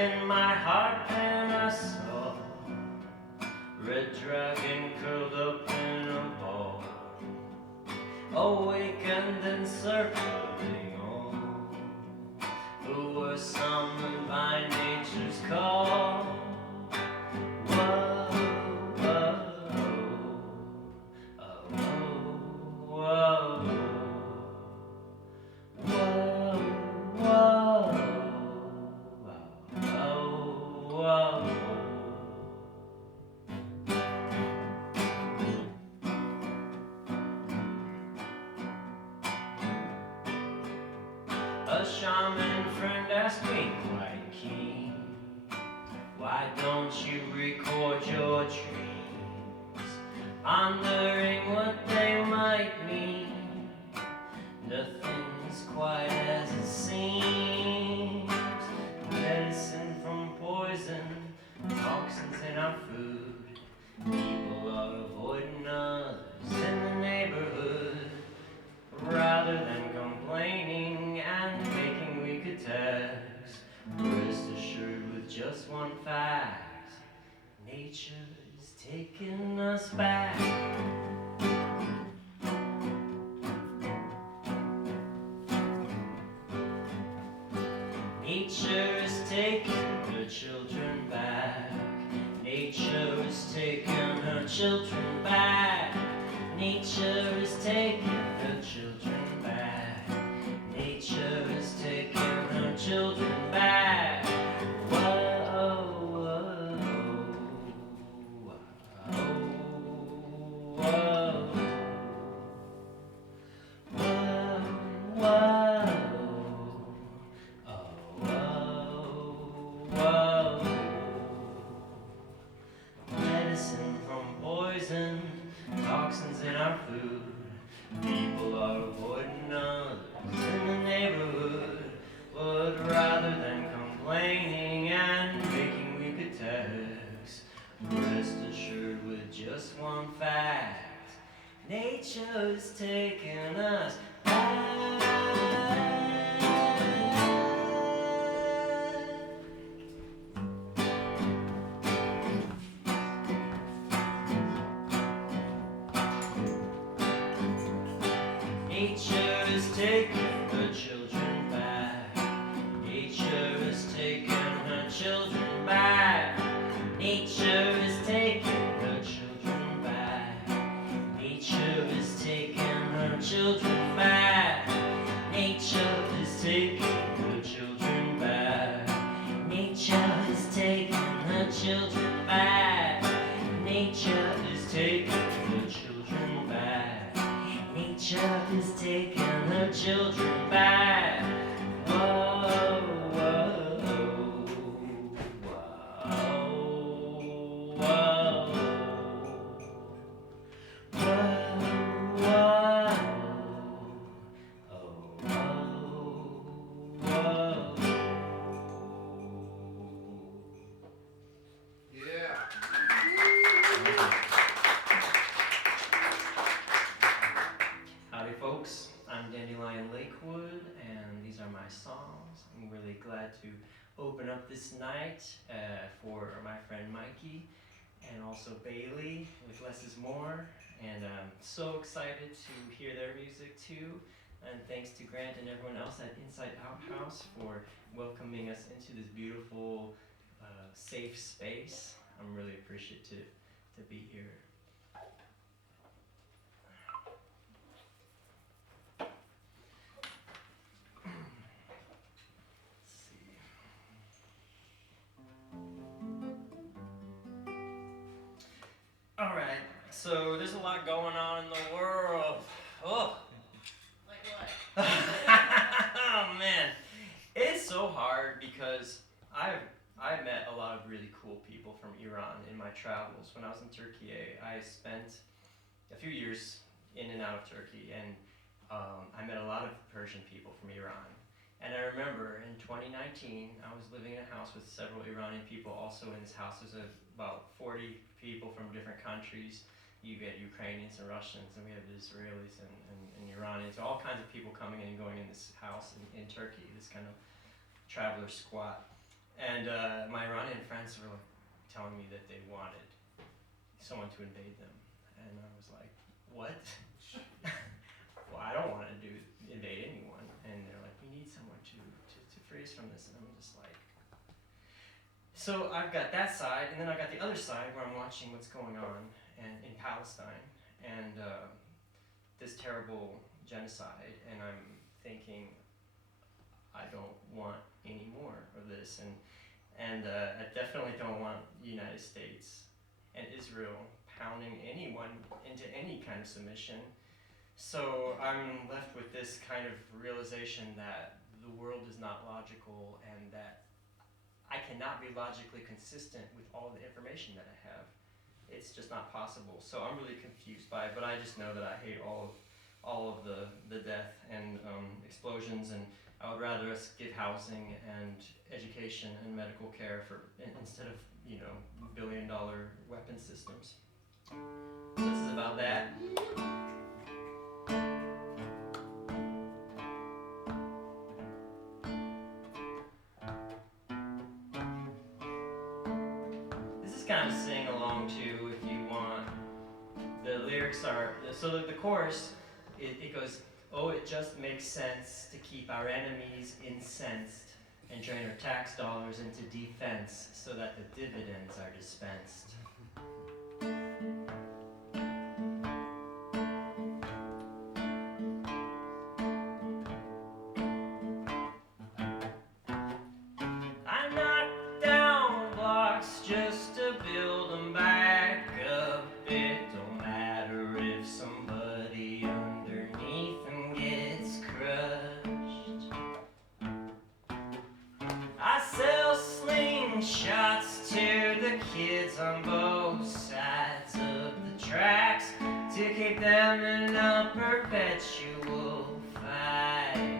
in my heart and I saw red dragon curled up in a ball, awakened and circling on, who were summoned by nature's call. Whoa, whoa, oh, whoa, whoa, whoa, whoa, whoa. A shaman friend asked me quite keen, why don't you record your dreams, pondering what they might mean. Nothing's quite as it seems. Medicine from poison, toxins in our food. People are avoiding others in the neighborhood, rather than complaining and making weak attacks. Rest assured with just one fact, nature is taking us back. Nature is taking her children back. Nature is taking her children back. Nature is taking her children back. Nature is taking her children back. Whoa, whoa, whoa, whoa, whoa, whoa, oh, whoa, whoa. Medicine from poison, toxins in our food. People are avoiding others in the neighborhood, but rather than complaining and making weak attacks, rest assured with just one fact, nature is taking us back. Nature is taking her children back. Nature is taking her children back. Nature is taking her children back. Nature is taking her children back. Nature is taking her children back. Nature is taking her children back. Nature is taking her children back. Nature is taking her children back. Whoa, whoa, whoa, whoa, whoa, whoa, whoa. Yeah. Howdy folks, I'm Dandelion Lakewood, and these are my songs. I'm really glad to open up this night for my friend Mikey and also Bailey with Less is More, and I'm so excited to hear their music too. And thanks to Grant and everyone else at Inside Out House for welcoming us into this beautiful, safe space. I'm really appreciative to be here. All right, so there's a lot going on in the world. Oh. Like what? Oh man, it's so hard because I've met a lot of really cool people from Iran in my travels. When I was in Turkey, I spent a few years in and out of Turkey, and I met a lot of Persian people from Iran. And I remember in 2019, I was living in a house with several Iranian people. Also in this house, there's about 40 people from different countries. You get Ukrainians and Russians, and we have Israelis and Iranians, all kinds of people coming and going in this house in Turkey, this kind of traveler squat. And my Iranian friends were like telling me that they wanted someone to invade them, and I was like, what? Well, I don't want to invade anyone. And they're like, we need someone to free us from this. And I'm just like, so I've got that side, and then I've got the other side where I'm watching what's going on in Palestine and this terrible genocide, and I'm thinking, I don't want any more of this, and I definitely don't want the United States and Israel pounding anyone into any kind of submission. So I'm left with this kind of realization that the world is not logical and that I cannot be logically consistent with all the information that I have. It's just not possible. So I'm really confused by it, but I just know that I hate all of the death and explosions, and I would rather us give housing and education and medical care instead of billion-dollar weapon systems. So this is about that. This is kind of sing along too if you want. The lyrics are, so the chorus, it goes, oh, it just makes sense to keep our enemies incensed and drain our tax dollars into defense so that the dividends are dispensed. I knock down blocks just to build them back up. It don't matter if somebody underneath them gets crushed. I sell slingshots to the kids on both sides of the tracks to keep them in a perpetual fight.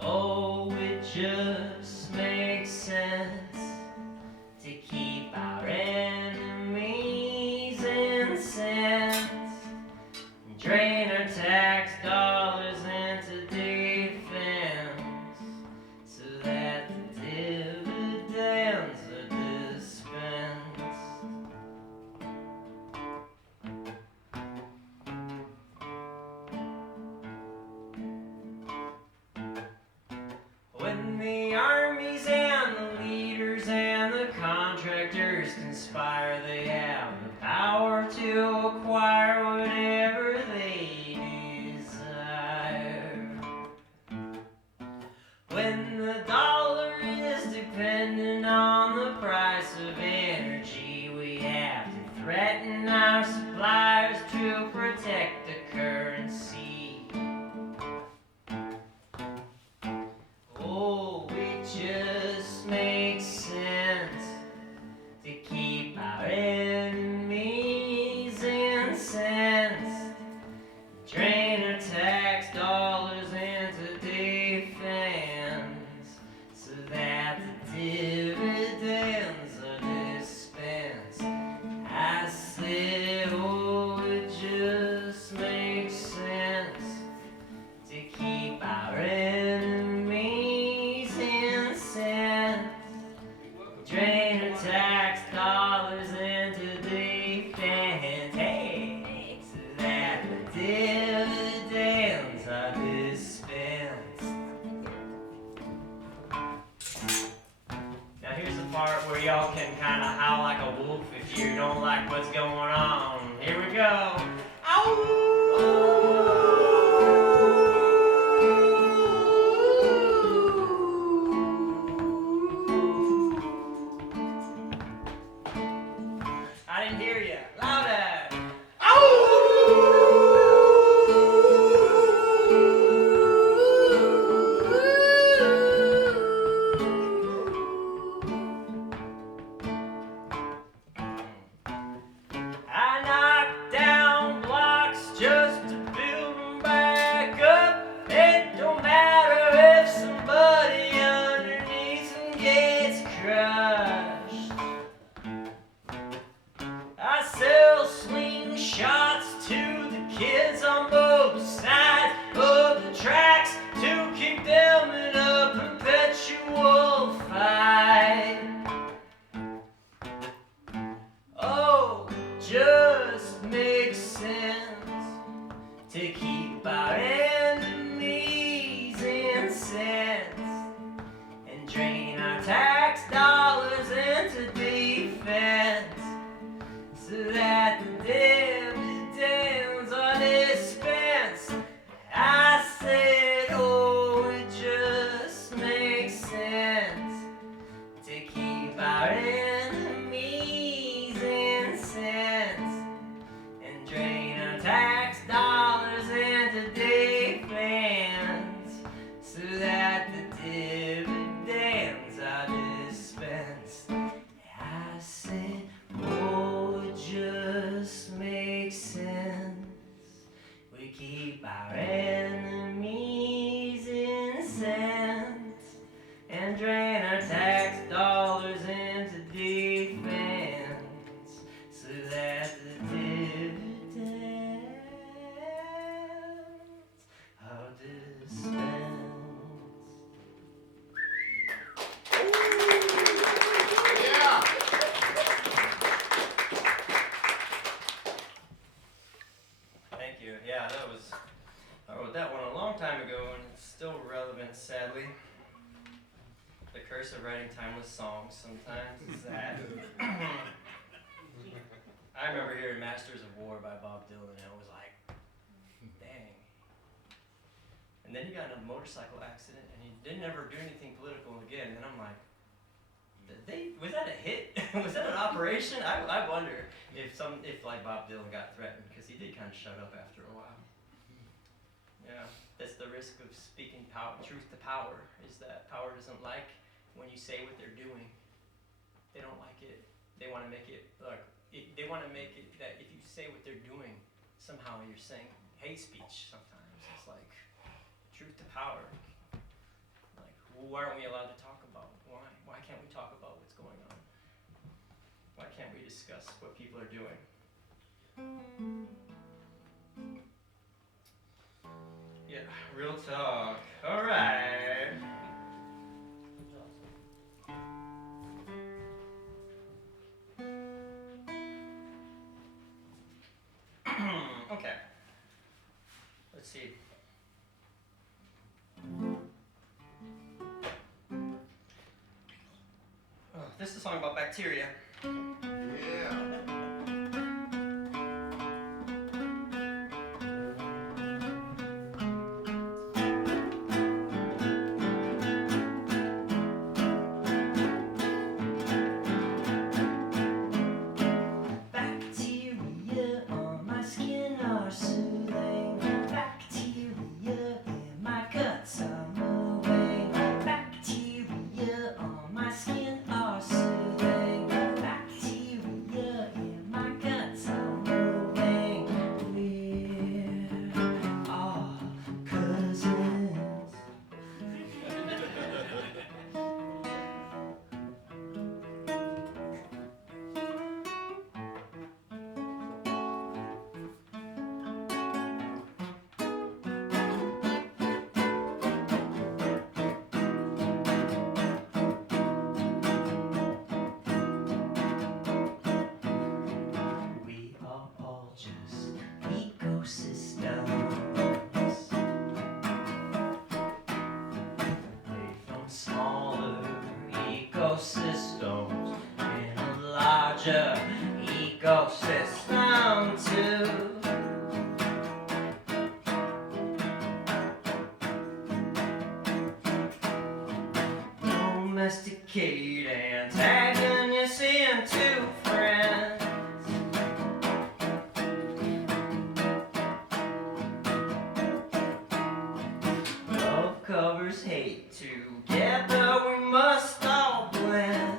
Oh, it just makes sense to keep our enemies incensed and drain our tax dollars into defense so that the dividends are dispensed. When the armies and the leaders and the contractors conspire, they have the power to acquire whatever they desire. When the dollar is dependent on the price of energy, we have to threaten our suppliers to protect the currency. Oh, it just makes sense to keep our enemies incensed, drain our tax dollars into defense so that the dividends are dispensed. I said, oh, it just makes sense to keep our enemies incensed, drain our tax dollars into defense, hey, so that the dividends are dispensed. Now here's the part where y'all can kind of howl like a wolf if you don't like what's going on. Here we go. I didn't hear you. Louder. I knock down blocks just to build them back up. It don't matter if somebody underneath them gets crushed. I sell slingshots to the kids on both sides of the tracks to keep them in a perpetual so that the dividends are dispensed. I said, oh, it just makes sense to keep our enemies incensed and drain our tax dollars into defense so that the dividends are dispensed. I said, oh, it just makes sense. We keep our enemies incensed and drain our tax dollars into defense so that the dividends are dispensed. Yeah. Thank you. Yeah, I wrote that one a long time ago and it's still relevant, sadly. The curse of writing timeless songs sometimes is that. I remember hearing Masters of War by Bob Dylan and I was like, dang. And then he got in a motorcycle accident and he didn't ever do anything political again. And I'm like, was that a hit? Was that an operation? I wonder if like Bob Dylan got threatened because he did kind of shut up after a while. Yeah, that's the risk of speaking truth to power, is that power doesn't like when you say what they're doing. They don't like it. They want to make it they want to make it that if you say what they're doing, somehow you're saying hate speech. Sometimes it's like truth to power. Like, why aren't we allowed to talk about? Why can't we talk about what's going on? Why can't we discuss what people are doing? Yeah, real talk. All right. Okay. Let's see. Oh, this is a song about bacteria. Yeah. Bacteria on my skin are soothing. Bacteria in my guts are moving. Bacteria on my skin are soothing. Bacteria in my guts are moving. We're all cousins. We are all just ecosystems made from smaller ecosystems in a larger ecosystem too. Domesticate antagonists into friends. Love covers hate. Together we must all blend.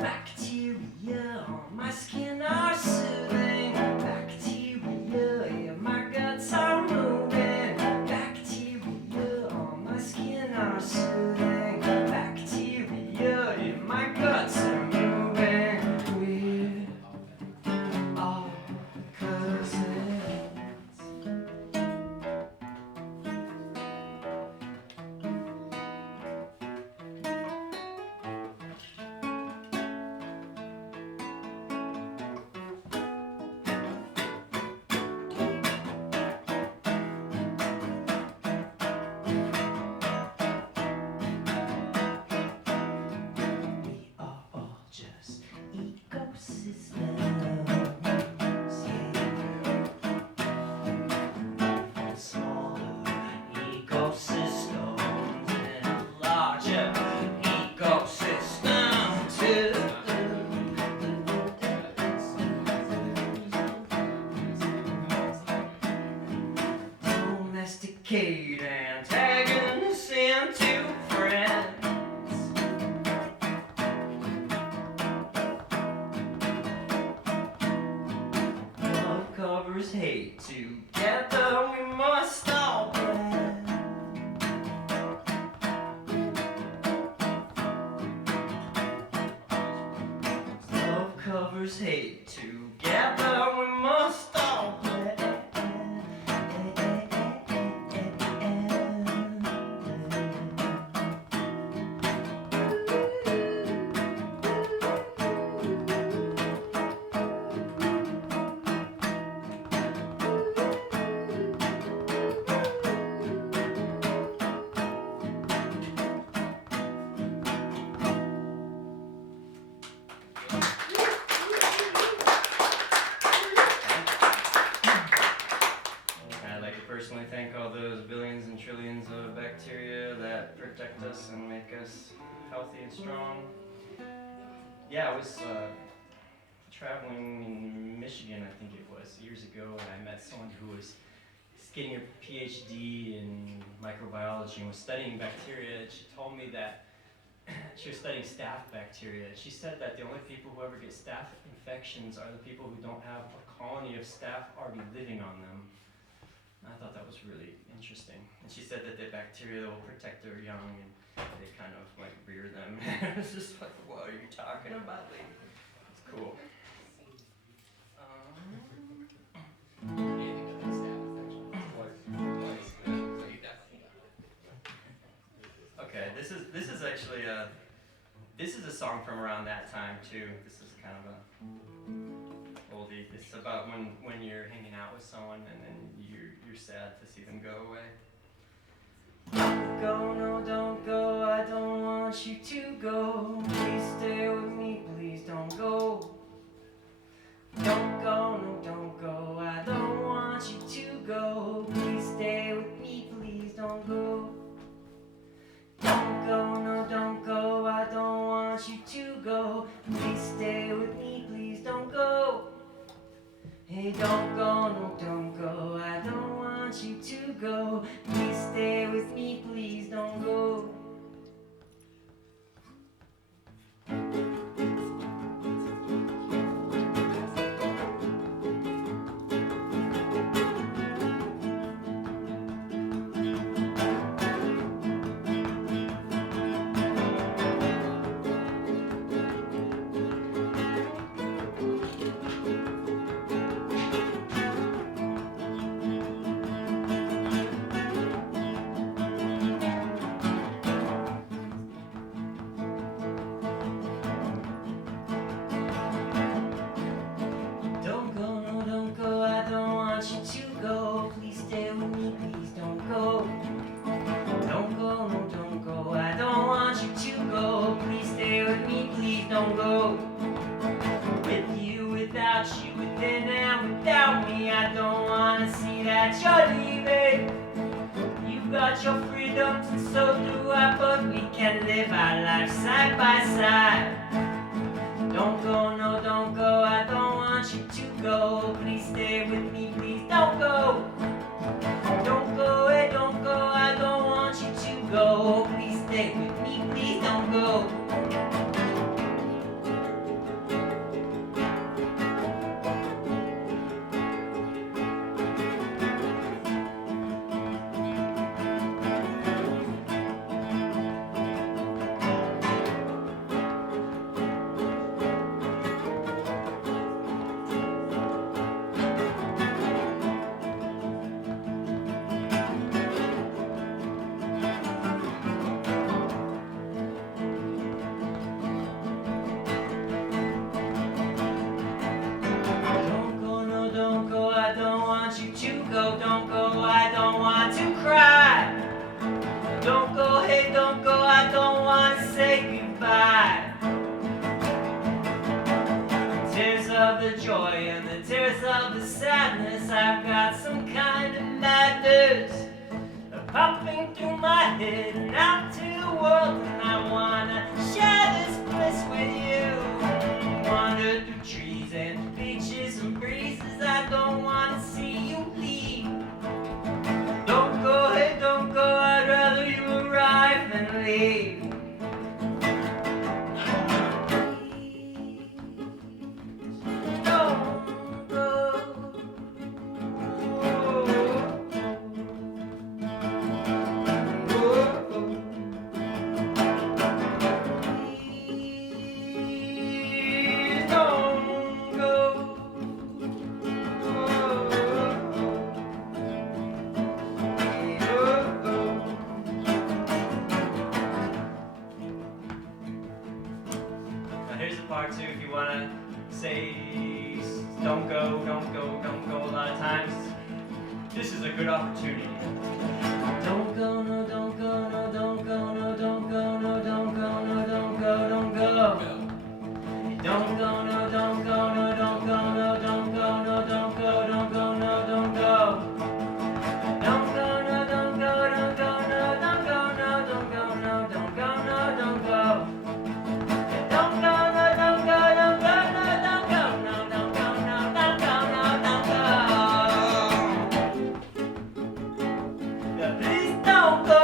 Bacteria on my skin are soothing. Bacteria in my guts are moving. Bacteria on my skin are soothing. Bacteria in my guts are moving. We're hate, antagonists and two friends. Love covers hate, together we must all blend. Love covers hate, together we must all blend. I'd like to personally thank all those billions and trillions of bacteria that protect us and make us healthy and strong. Yeah, I was traveling in Michigan, I think it was, years ago, and I met someone who was getting a PhD in microbiology and was studying bacteria. And she told me that she was studying staph bacteria. She said that the only people who ever get staph infections are the people who don't have a colony of staph already living on them. I thought that was really interesting. And she said that the bacteria will protect their young and they kind of like rear them. I was just like, what are you talking about, lady? It's cool. Okay, this is actually this is a song from around that time too. This is kind of a oldie. It's about when you're hanging out with someone and then you're sad to see them go away. Go, no, don't go. I don't want you to go. Please stay with me. Please don't go. Don't go, no, don't go. I don't want you to go. Please stay with me. Please don't go. Don't go, no, don't go. I don't want you to go. Please stay with me. Please don't go. Hey, don't go, no, don't go. I don't want you to go. Please stay with me, please don't go. Don't go with you, without you, within and without me. I don't wanna see that you're leaving. You got your freedoms and so do I, but we can live our life side by side. Don't go, no, don't go. I don't want you to go. Please stay with me, please don't go. Don't go, hey, don't go. I don't want you to go. Please stay with me, please don't go. Don't go, I don't want to cry. Don't go, hey, don't go, I don't want to say goodbye. The tears of the joy and the tears of the sadness, I've got some kind of madness popping through my head and out to the world, and I wanna share this bliss with you. Wander through trees and beaches and breezes, I don't wanna see you leave. Don't go ahead. Here's the part two if you want to say don't go, don't go, don't go a lot of times. This is a good opportunity. Don't go, no, don't go, no, don't go, no, don't go, no, don't go, no, don't go, don't go. Don't go, no, don't go, no, don't go, no, don't go, no, don't go, don't go, no, don't go. Don't go, no, don't go, don't go, no, don't go, no, don't go, no, don't go, no, don't go. Don't go, no, don't go, don't go, no, don't go, no, don't go, no, don't go, no, don't go. Yeah, please don't go.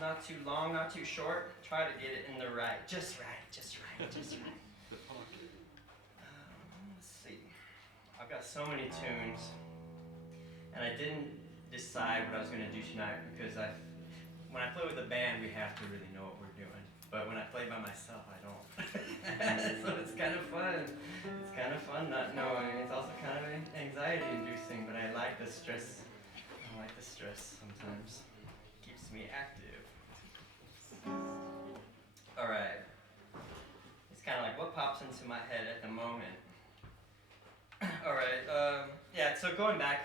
Not too long, not too short. Try to get it in the right. Just right, just right, just right. Let's see. I've got so many tunes, and I didn't decide what I was going to do tonight because when I play with a band, we have to really know what we're doing. But when I play by myself, I don't. So it's kind of fun. It's kind of fun not knowing. It's also kind of anxiety-inducing, but I like the stress. I like the stress sometimes. Keeps me active. Alright. It's kind of like what pops into my head at the moment. Alright, yeah, so going back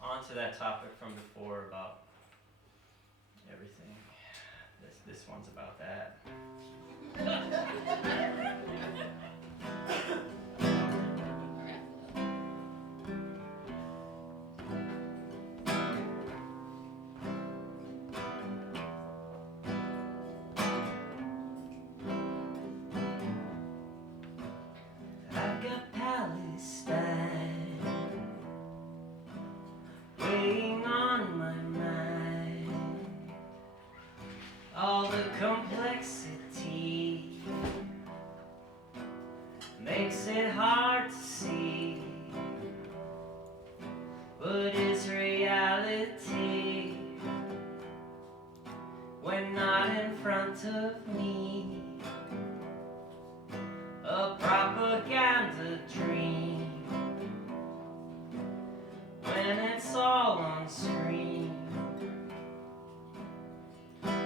onto that topic from before about everything. This one's about that. All the complexity makes it hard to see what is reality when not in front of me. A propaganda dream when it's all on screen.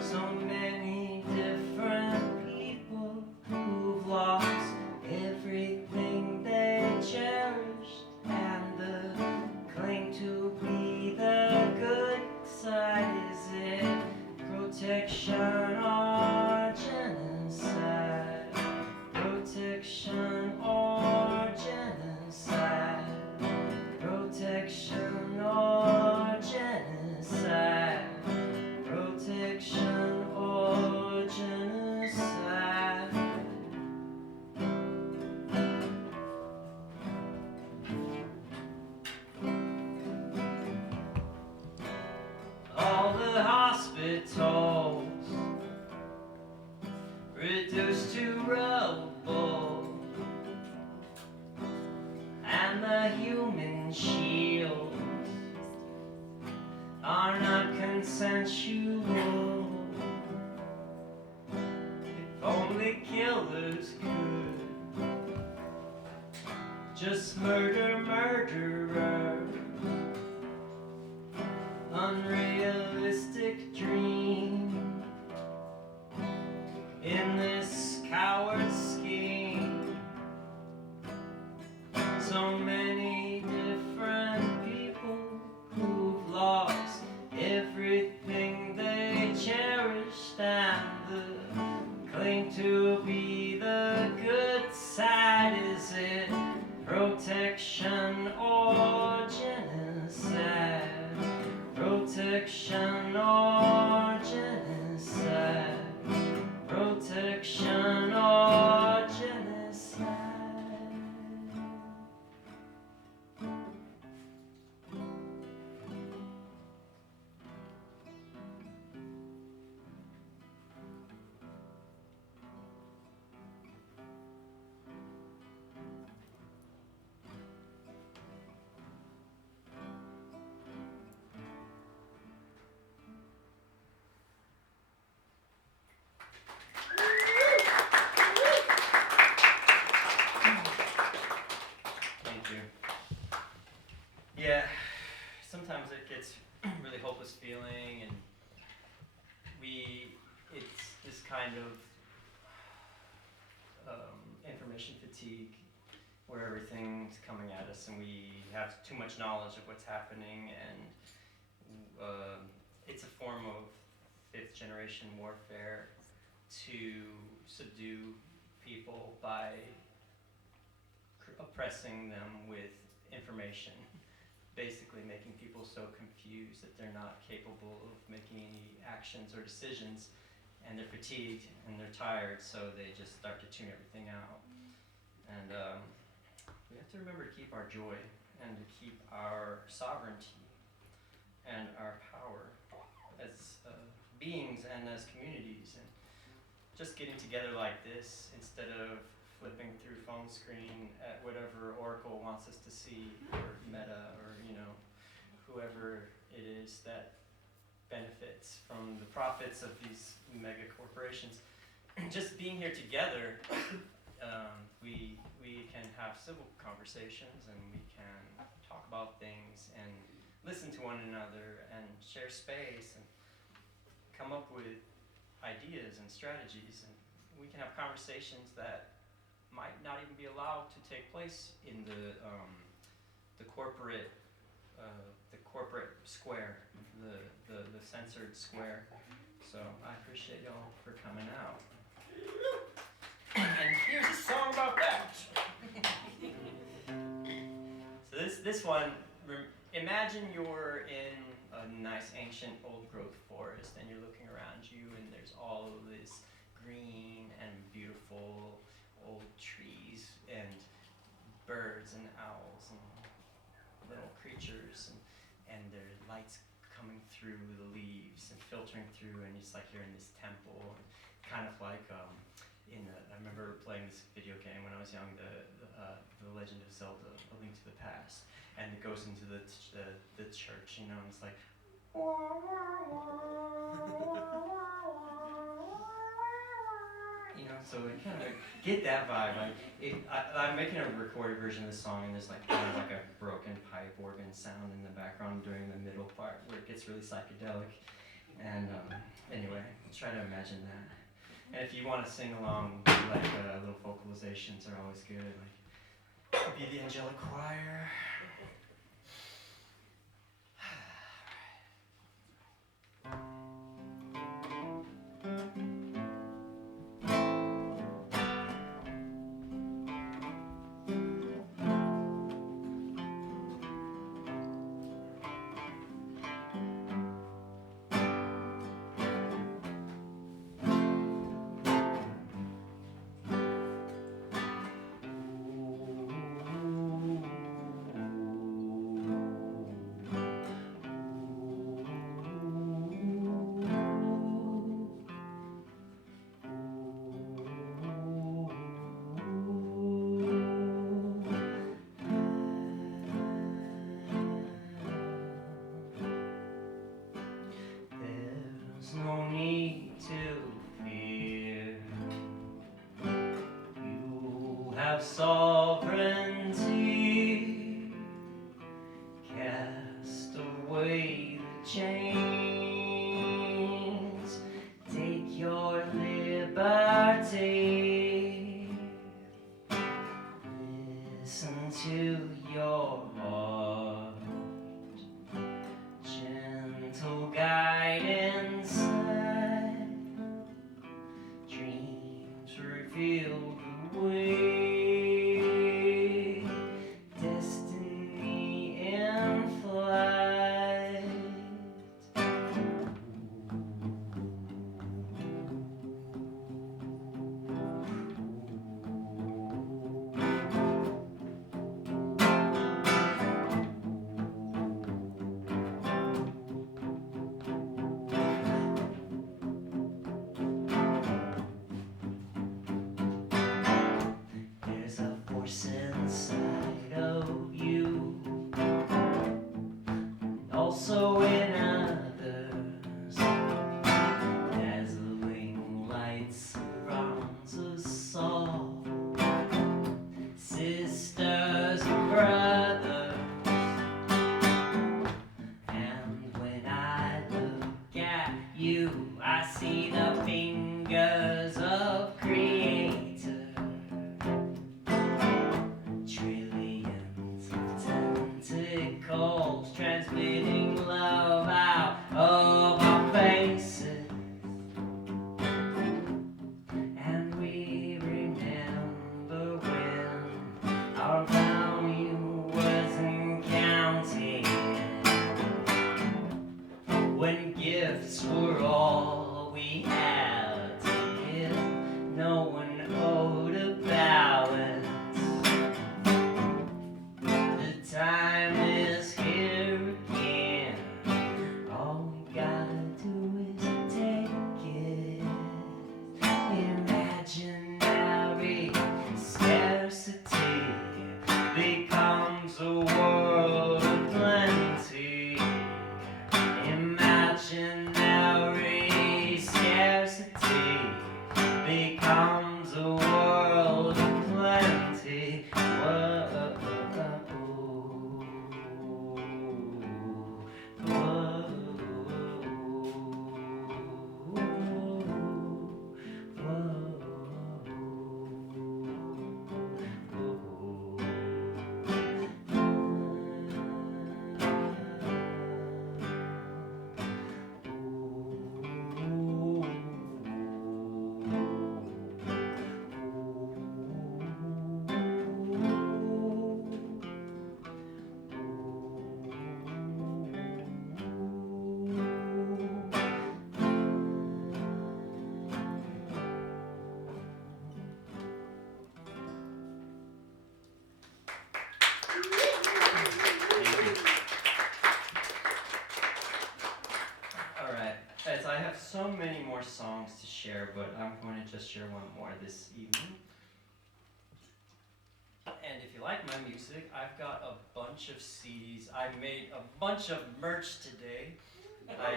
So many different people who've lost everything they cherished and claim to be the good side. Is it protection or genocide? Protection or genocide? Protection or genocide? Protection or genocide? All the hospitals reduced to rubble, and the human shields are not consensual. If only killers could just murder murderers. protection or genocide. Protection or genocide. Thank you. Yeah, sometimes it gets really hopeless feeling, and it's this kind of information fatigue where everything's coming at us and we have too much knowledge of what's happening, and it's a form of fifth generation warfare to subdue people by oppressing them with information, basically making people so confused that they're not capable of making any actions or decisions, and they're fatigued and they're tired, so they just start to tune everything out. And we have to remember to keep our joy and to keep our sovereignty and our power as beings and as communities, and just getting together like this instead of flipping through phone screen at whatever Oracle wants us to see, or Meta, or whoever it is that benefits from the profits of these mega corporations. Just being here together, we can have civil conversations, and we can talk about things and listen to one another and share space and come up with ideas and strategies, and we can have conversations that might not even be allowed to take place in the corporate square, the censored square. So I appreciate y'all for coming out. And here's a song about that. So this one, imagine you're in a nice ancient old growth forest, and you're looking around you, and there's all of this green and beautiful old trees and birds and owls and little creatures, and there are lights coming through the leaves and filtering through, and it's like you're in this temple, and kind of like I remember playing this video game when I was young, the Legend of Zelda: A Link to the Past, and it goes into the church, and it's like so we kind of get that vibe. I'm making a recorded version of the song, and there's kind of like a broken pipe organ sound in the background during the middle part where it gets really psychedelic. And anyway, try to imagine that. And if you want to sing along, little vocalizations are always good. Be the angelic choir. There's no need to fear. You have sovereignty. Cast away the chains. Take your liberty. Listen to your heart. Gentle guidance. Dreams reveal the way. also in others. Dazzling light surrounds us all, sisters and brothers. And when I look at you, I see the fingers of Creator. Trillions of tentacles transmitting love out of our faces. And we remember when our value wasn't counted, when gifts were all we had to give, no one owed a balance. The time is here again. All we gotta do is take it. Imaginary scarcity becomes a world of plenty. Imaginary scarcity becomes a world of plenty. Alright, as I have so many more songs to share, but I'm going to just share one more this evening. And if you like my music, I've got a bunch of CDs. I made a bunch of merch today. I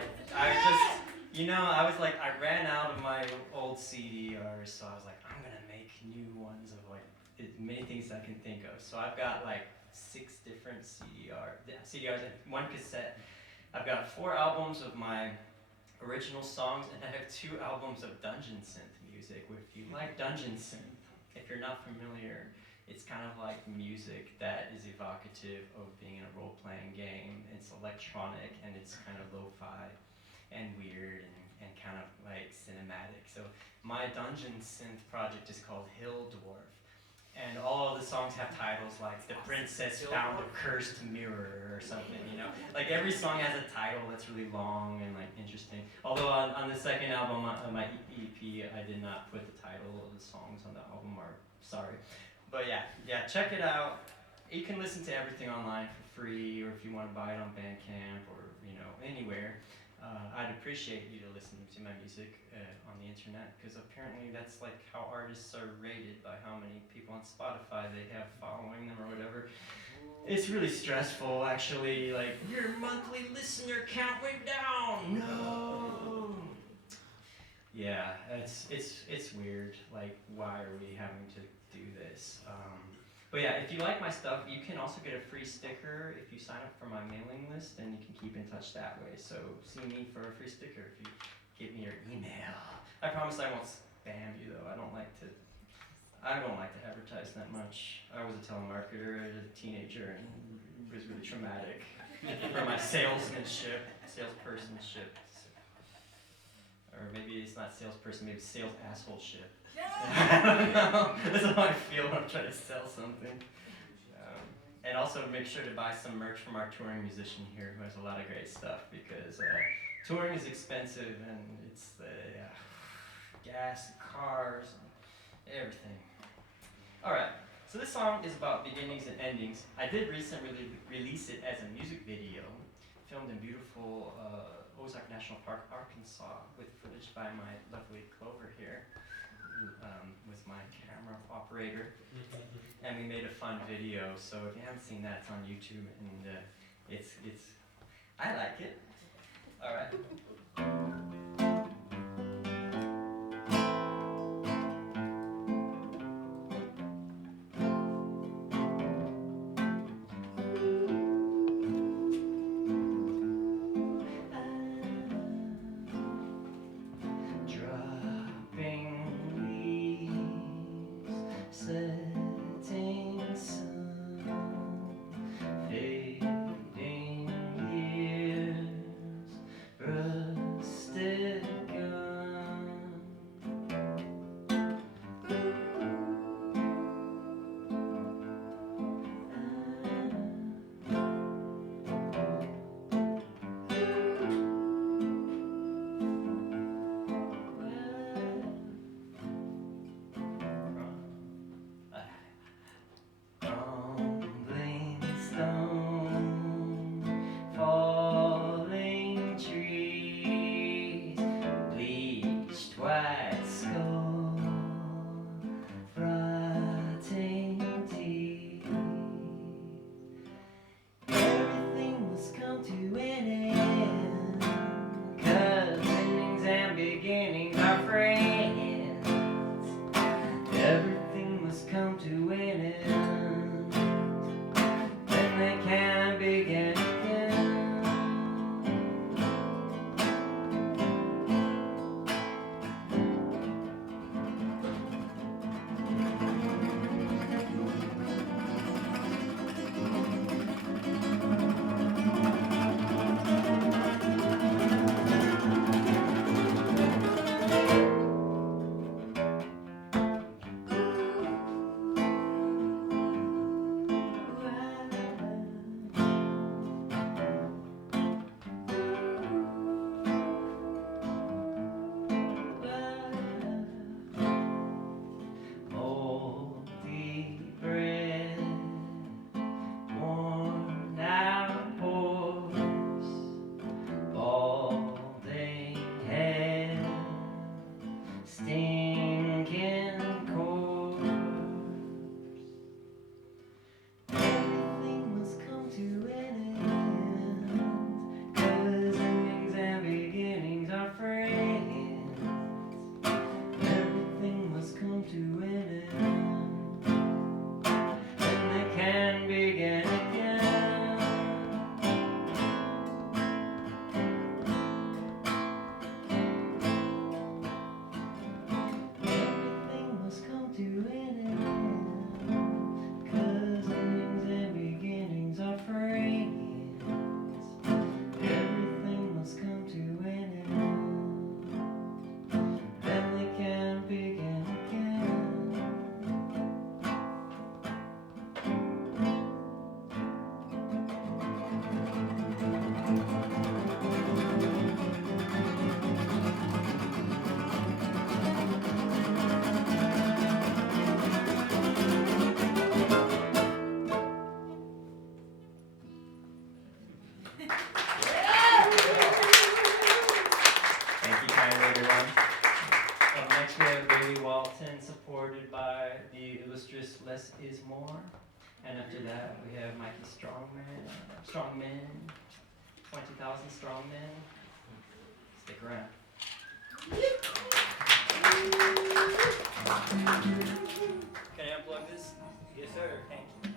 just, I was like, I ran out of my old CDRs, so I was like, I'm gonna make new ones of like as many things I can think of. So I've got like 6 different CDRs and 1 cassette. I've got 4 albums of my original songs, and I have 2 albums of dungeon synth music. If you like dungeon synth, if you're not familiar, it's kind of like music that is evocative of being in a role-playing game. It's electronic and it's kind of lo-fi and weird and kind of like cinematic. So my dungeon synth project is called Hill Dwarf. And all of the songs have titles like The Princess Found a Cursed Mirror or something, Like every song has a title that's really long and like interesting. Although on the second album, on my EP, I did not put the title of the songs on the album, or sorry. But yeah, check it out. You can listen to everything online for free, or if you want to buy it on Bandcamp or anywhere. I'd appreciate you to listen to my music on the internet, because apparently that's like how artists are rated, by how many people on Spotify they have following them or whatever. It's really stressful, actually. Like, your monthly listener count went down. No. Yeah, it's weird. Like, why are we having to do this? But yeah, if you like my stuff, you can also get a free sticker if you sign up for my mailing list, and you can keep in touch that way. So see me for a free sticker if you give me your email. I promise I won't spam you though. I don't like to advertise that much. I was a telemarketer as a teenager, and it was really traumatic for my salespersonship. Or maybe it's not salesperson, maybe it's sales assholeship. I don't know. That's how I feel when I'm trying to sell something. And also make sure to buy some merch from our touring musician here, who has a lot of great stuff, because touring is expensive, and it's gas, and cars, and everything. Alright, so this song is about beginnings and endings. I did recently release it as a music video, filmed in beautiful Ozark National Park, Arkansas, with footage by my lovely Clover here, with my camera operator. And we made a fun video, so if you haven't seen that, it's on YouTube, and I like it. All right. Dropping leaves, setting sun, fading years, rusted gun. Crumbling stone, falling trees, bleached white skull, rotting teeth. Everything must come to an end, 'cause endings and beginnings are friends. Everything must come to an end, then they can begin again. Moldy bread, worn out horse, balding head, stinking corpse. Everything must come to an end, 'cause endings and beginnings are friends. Everything must come to an end, then they can begin again. Everything must come to an end, 'cause endings and beginnings are friends. Everything must come to an end, then they can begin again. Thank you kindly, everyone. Up next we have Bailey Walton, supported by the illustrious Less Is More. And after that we have Mikey Strongman, 20,000 Strongmen. Stick around. Can I unplug this? Yes, sir. Thank you.